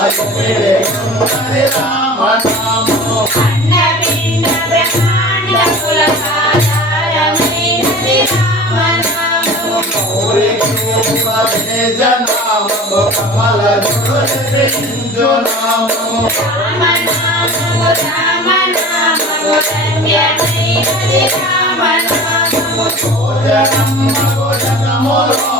ఉన్నది రామనామము గౌరీ రూపమే జనామము కమల జుడు నామము భోజనము భోజనము లోపల గోప్యమైనది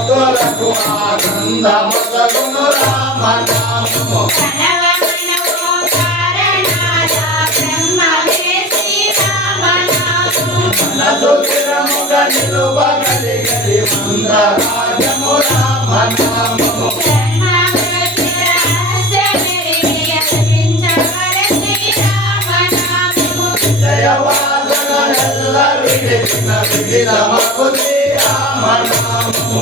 త్వరయతమో గుణగుణగీతమై రామనామము మనసు నిలువగలిగలి రామనామము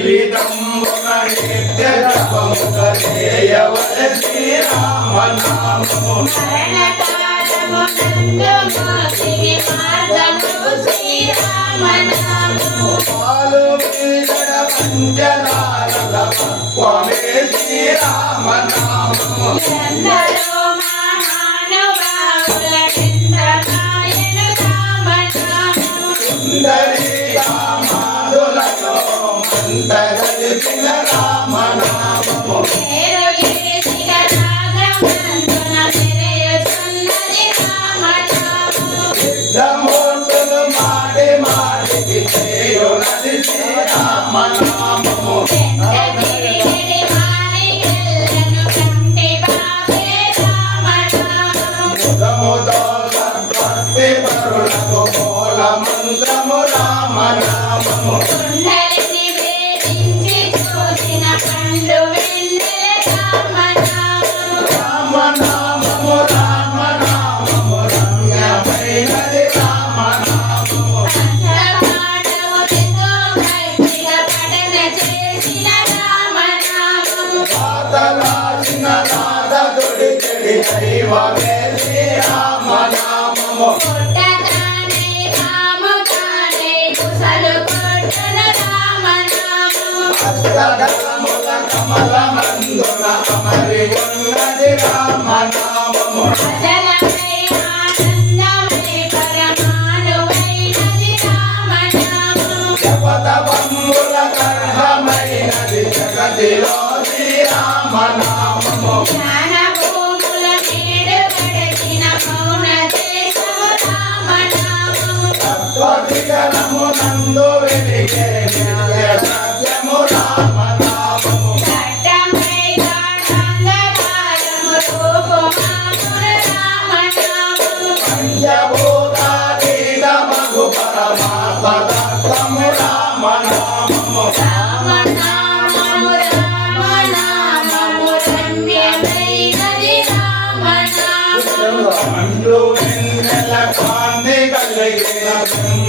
గురునాశయించిన శ్రీరామనామము జీవితంబున శ్రీరామనామము పాలు పంచదారల పక్వమే శ్రీరామనామము కలిపిన కమల మందుల అమరి రామ నామము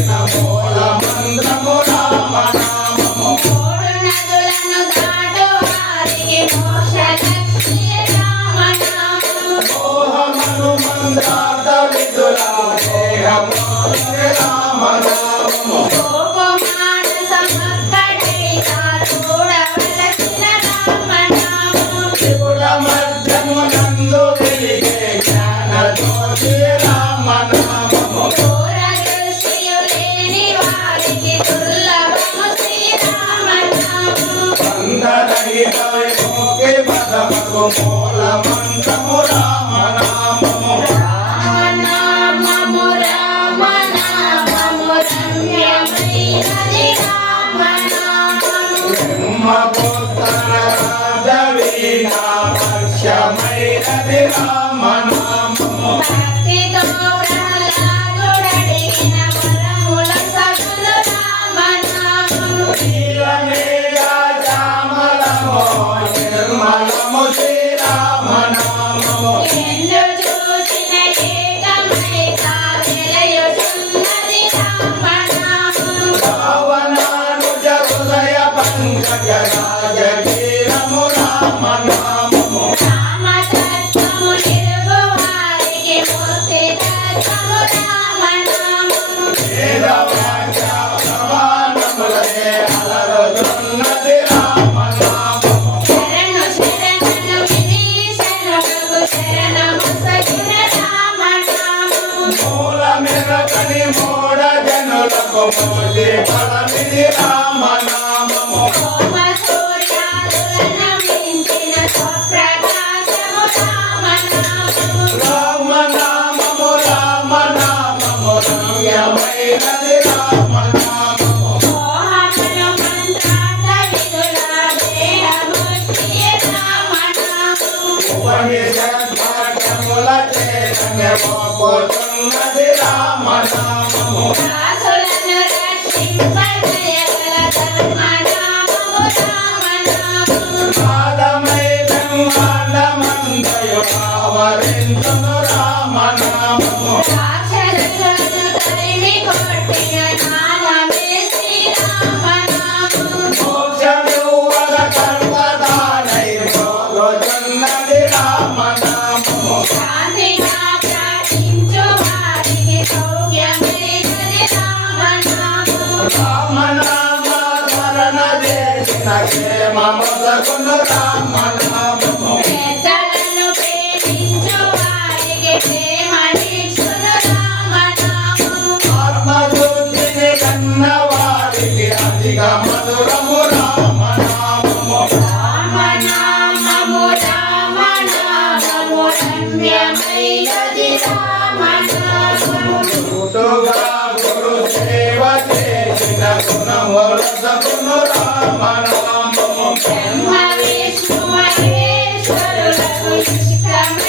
నమో మంత్రముల శ్యామైనది రా జగని మూఢ జనులకు మోసే పరమిది రామనామము. రామనామము రామనామము రమ్యమైనది Uma vez, uma vez, chorou na.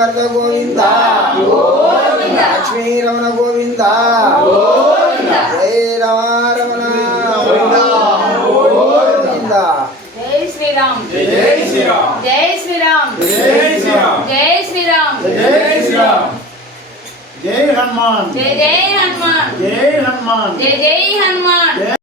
శ్రీవర్ధ Govinda? Lakshmi Ramana Govinda? జయ రమారమణ గోవింద. జై శ్రీరామ్. జై శ్రీరామ్. జై శ్రీరామ్. జై శ్రీరామ్. జై శ్రీరామ్. జై శ్రీరామ్. జై హనుమాన్. జై జై హనుమాన్. జై హనుమాన్. జై జై హనుమాన్.